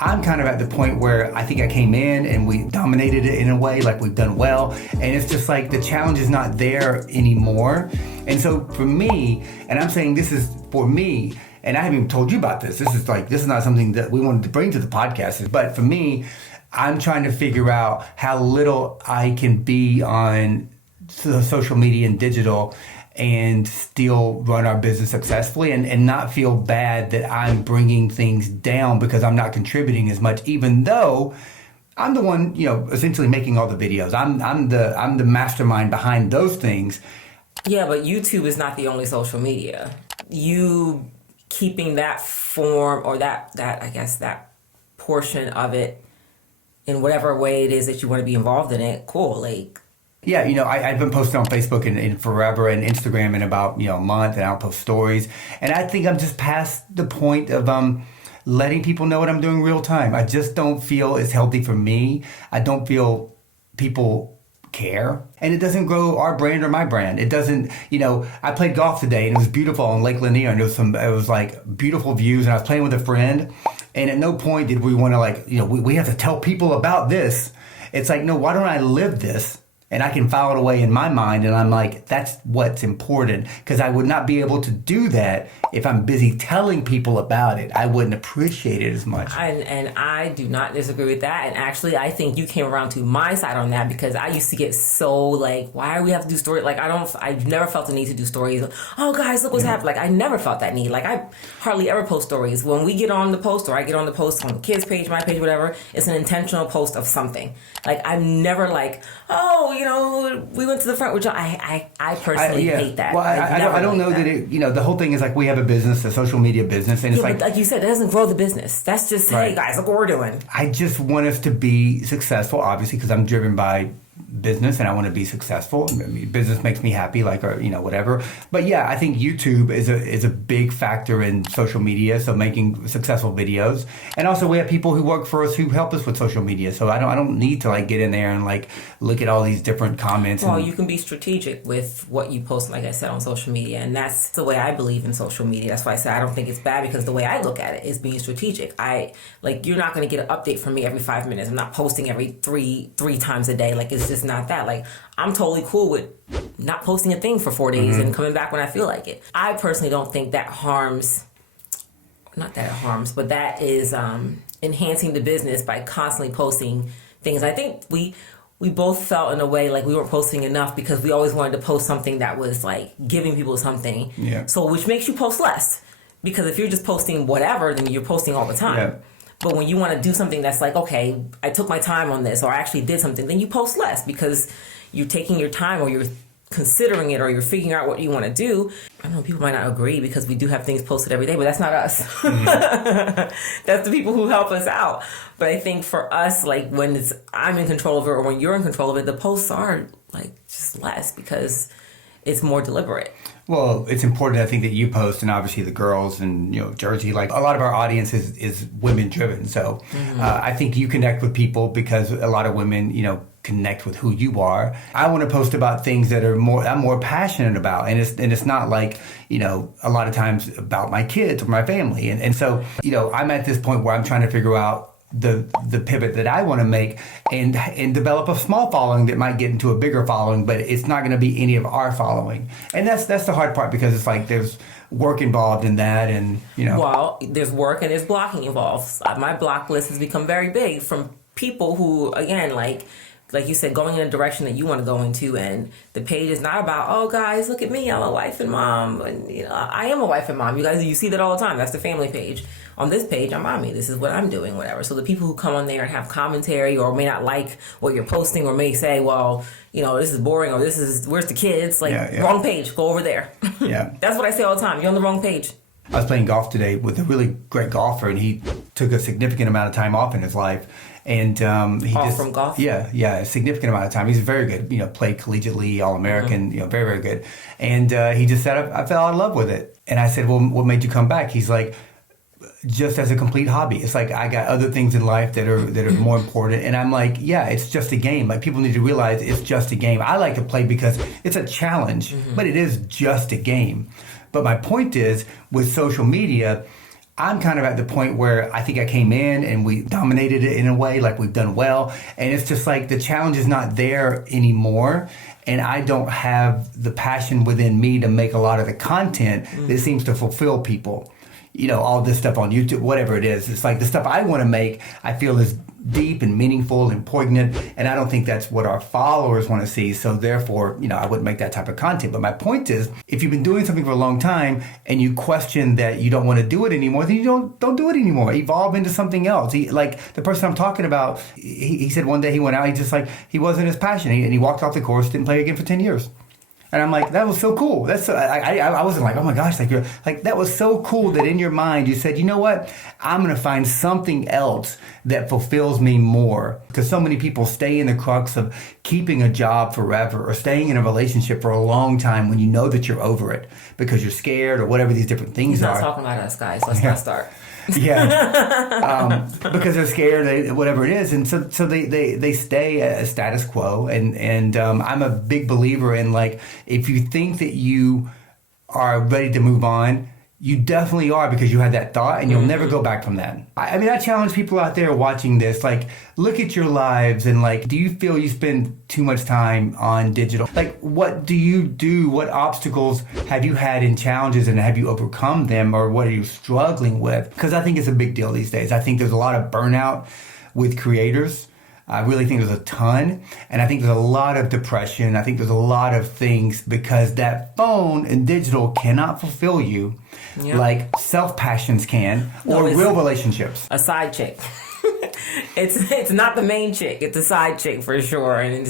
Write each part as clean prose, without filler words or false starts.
I'm kind of at the point where I think I came in and we dominated it in a way, like we've done well. And it's just like the challenge is not there anymore. And so for me, and I'm saying this is for me, and I haven't even told you about this. This is not something that we wanted to bring to the podcast. But for me, I'm trying to figure out how little I can be on social media and digital and still run our business successfully and not feel bad that I'm bringing things down because I'm not contributing as much, even though I'm the one, essentially making all the videos. I'm the mastermind behind those things. Yeah, but YouTube is not the only social media. You keeping that form or that I guess that portion of it in whatever way it is that you want to be involved in it, cool. Like, yeah, I've been posting on Facebook and forever and Instagram in about, a month, and I'll post stories. And I think I'm just past the point of letting people know what I'm doing real time. I just don't feel it's healthy for me. I don't feel people care. And it doesn't grow our brand or my brand. It doesn't, I played golf today and it was beautiful on Lake Lanier, and it was like beautiful views, and I was playing with a friend. And at no point did we want to we have to tell people about this. It's like, no, why don't I live this? And I can file it away in my mind, and I'm like, that's what's important. Because I would not be able to do that if I'm busy telling people about it. I wouldn't appreciate it as much. And I do not disagree with that. And actually, I think you came around to my side on that, because I used to get so like, why do we have to do stories? Like, I've never felt the need to do stories. Oh, guys, look what's happening. Like, I never felt that need. Like, I hardly ever post stories. When we get on the post, or I get on the post on the kids' page, my page, whatever, it's an intentional post of something. Like, I'm never like, oh, we went to the front, which I personally hate that. Well, I don't know that it, the whole thing is like, we have a business, a social media business, and it's like you said, that doesn't grow the business. That's just, right. Hey guys, look what we're doing. I just want us to be successful, obviously, because I'm driven by business and I want to be successful. I mean, business makes me happy, whatever. But yeah, I think YouTube is a big factor in social media, so making successful videos. And also we have people who work for us who help us with social media, so I don't need to get in there and look at all these different comments. Well, you can be strategic with what you post, like I said, on social media, and that's the way I believe in social media. That's why I said I don't think it's bad, because the way I look at it is being strategic. You're not going to get an update from me every 5 minutes. I'm not posting every three times a day. It's just not that. I'm totally cool with not posting a thing for 4 days and coming back when I feel like it. I personally don't think that harms, not that it harms, but that is enhancing the business by constantly posting things. I think we both felt in a way like we weren't posting enough, because we always wanted to post something that was giving people something. Yeah. So which makes you post less, because if you're just posting whatever, then you're posting all the time. Yeah. But when you want to do something that's okay, I took my time on this, or I actually did something, then you post less, because you're taking your time, or you're considering it, or you're figuring out what you want to do. I know people might not agree, because we do have things posted every day, but that's not us. Mm-hmm. That's the people who help us out. But I think for us, when I'm in control of it, or when you're in control of it, the posts are just less, because it's more deliberate. Well, it's important, I think, that you post, and obviously the girls and, Jersey, a lot of our audience is women driven. So I think you connect with people because a lot of women, connect with who you are. I want to post about things that I'm more passionate about. And it's not a lot of times about my kids or my family. And so, I'm at this point where I'm trying to figure out the pivot that I want to make and develop a small following that might get into a bigger following, but it's not going to be any of our following. And that's the hard part, because it's there's work involved in that, and Well, there's work and there's blocking involved. My block list has become very big from people who, again, like you said, going in a direction that you want to go into, and the page is not about, oh guys, look at me, I'm a wife and mom, and I am a wife and mom. You see that all the time. That's the family page. On this page, I'm mommy. This is what I'm doing, whatever. So the people who come on there and have commentary, or may not like what you're posting, or may say, well, this is boring, or where's the kids? Wrong page, go over there. Yeah. That's what I say all the time. You're on the wrong page. I was playing golf today with a really great golfer, and he took a significant amount of time off in his life. And from golf? Yeah, a significant amount of time. He's very good, played collegiately, All-American, very, very good. And he just said, I fell out of love with it. And I said, well, what made you come back? He's like, just as a complete hobby. It's I got other things in life that are more important. And I'm like, yeah, it's just a game. People need to realize it's just a game. I like to play because it's a challenge, but it is just a game. But my point is, with social media, I'm kind of at the point where I think I came in and we dominated it in a way, like we've done well. And it's just like the challenge is not there anymore. And I don't have the passion within me to make a lot of the content that seems to fulfill people. You know, all this stuff on YouTube, whatever it is. It's like the stuff I want to make, I feel is deep and meaningful and poignant. And I don't think that's what our followers want to see. So therefore, you know, I wouldn't make that type of content. But my point is, if you've been doing something for a long time and you question that you don't want to do it anymore, then you don't do it anymore. Evolve into something else. Like the person I'm talking about, he said one day he went out, he wasn't as passionate. And he walked off the course, didn't play again for 10 years. And I'm like, that was so cool. That's I wasn't like, oh my gosh, that was so cool that in your mind you said, you know what? I'm gonna find something else that fulfills me more. Because so many people stay in the crux of keeping a job forever or staying in a relationship for a long time when you know that you're over it because you're scared or whatever these different things are. He's not talking about us, guys. Let's not start. Yeah, because they're scared, whatever it is, and so they stay at status quo, and I'm a big believer in, like, if you think that you are ready to move on, you definitely are, because you had that thought and you'll never go back from that. I mean, I challenge people out there watching this, like, look at your lives and, like, do you feel you spend too much time on digital? Like, what do you do? What obstacles have you had in challenges, and have you overcome them, or what are you struggling with? Because I think it's a big deal these days. I think there's a lot of burnout with creators. I really think there's a ton, and I think there's a lot of depression. I think there's a lot of things because that phone and digital cannot fulfill you like self-passions can, or real relationships. A side chick. It's not the main chick. It's a side chick for sure, and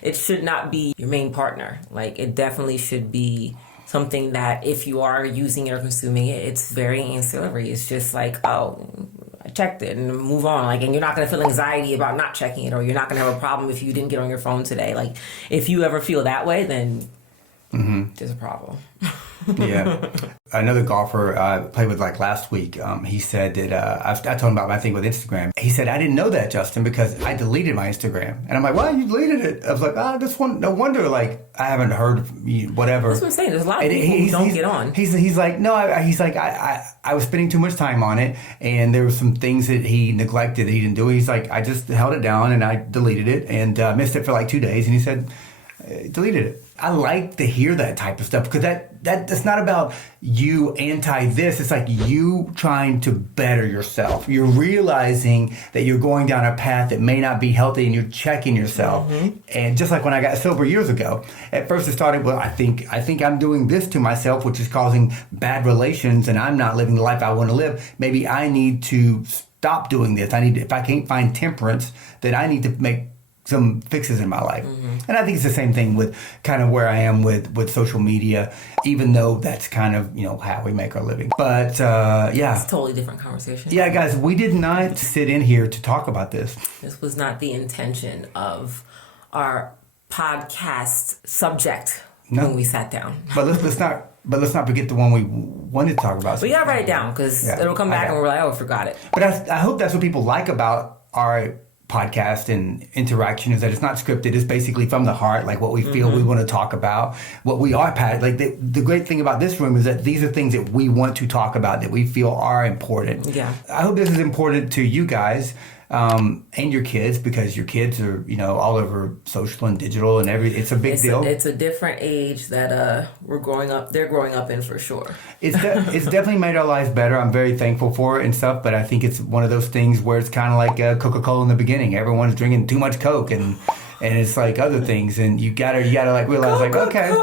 it should not be your main partner. Like, it definitely should be something that if you are using it or consuming it, it's very ancillary. It's just like, oh, I checked it and move on. Like, and you're not going to feel anxiety about not checking it, or you're not going to have a problem if you didn't get on your phone today. Like, if you ever feel that way, then there's a problem. Yeah. Another golfer I played with like last week, he said that, I told him about my thing with Instagram. He said, I didn't know that, Justin, because I deleted my Instagram. And I'm like, why you deleted it? I was like, no wonder, like, I haven't heard whatever. That's what I'm saying. There's a lot of people who don't get on. He's like, no, I was spending too much time on it, and there were some things that he neglected that he didn't do. He's like, I just held it down and I deleted it and missed it for like 2 days. And he said, deleted it. I like to hear that type of stuff, because that's not about you anti this. It's like you trying to better yourself. You're realizing that you're going down a path that may not be healthy, and you're checking yourself. And just like when I got sober years ago, at first it started, well, I think I'm doing this to myself, which is causing bad relations, and I'm not living the life I want to live. Maybe I need to stop doing this. If I can't find temperance, then I need to make some fixes in my life. And I think it's the same thing with kind of where I am with social media, even though that's kind of, how we make our living. But yeah. It's a totally different conversation. Yeah, guys, we did not sit in here to talk about this. This was not the intention of our podcast subject when we sat down. But let's not forget the one we wanted to talk about. We gotta write it down, because it'll come back and we're like, oh, I forgot it. But I hope that's what people like about our podcast and interaction, is that it's not scripted. It's basically from the heart, like what we feel we want to talk about, what we are passionate. Like the great thing about this room is that these are things that we want to talk about, that we feel are important. Yeah. I hope this is important to you guys and your kids, because your kids are, all over social and digital and it's a big deal. It's a different age that they're growing up in, for sure. It's definitely made our lives better. I'm very thankful for it and stuff, but I think it's one of those things where it's kind of like Coca-Cola in the beginning. Everyone's drinking too much Coke, and it's like other things, and you gotta like realize, like, okay,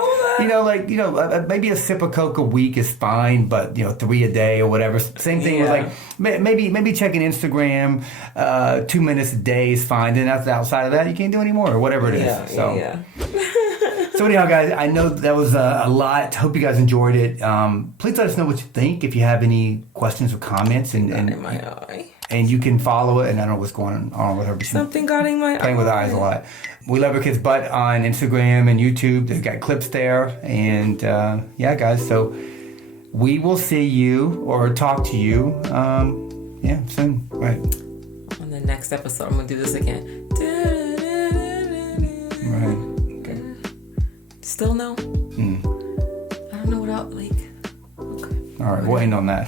maybe a sip of Coke a week is fine, but 3 a day or whatever. Same thing with like maybe checking Instagram 2 minutes a day is fine. Then outside of that, you can't do any more, or whatever it is. So anyhow, guys, I know that was a lot. Hope you guys enjoyed it. Please let us know what you think if you have any questions or comments, and in my eye. And you can follow it. And I don't know what's going on with her. Something got in my eye. Playing with her eyes a lot. We love our kids' butt on Instagram and YouTube. They've got clips there. And yeah, guys. So we will see you or talk to you soon. Right. On the next episode, I'm going to do this again. Right. Okay. Still no? I don't know what else. Okay. All right. We'll end on that.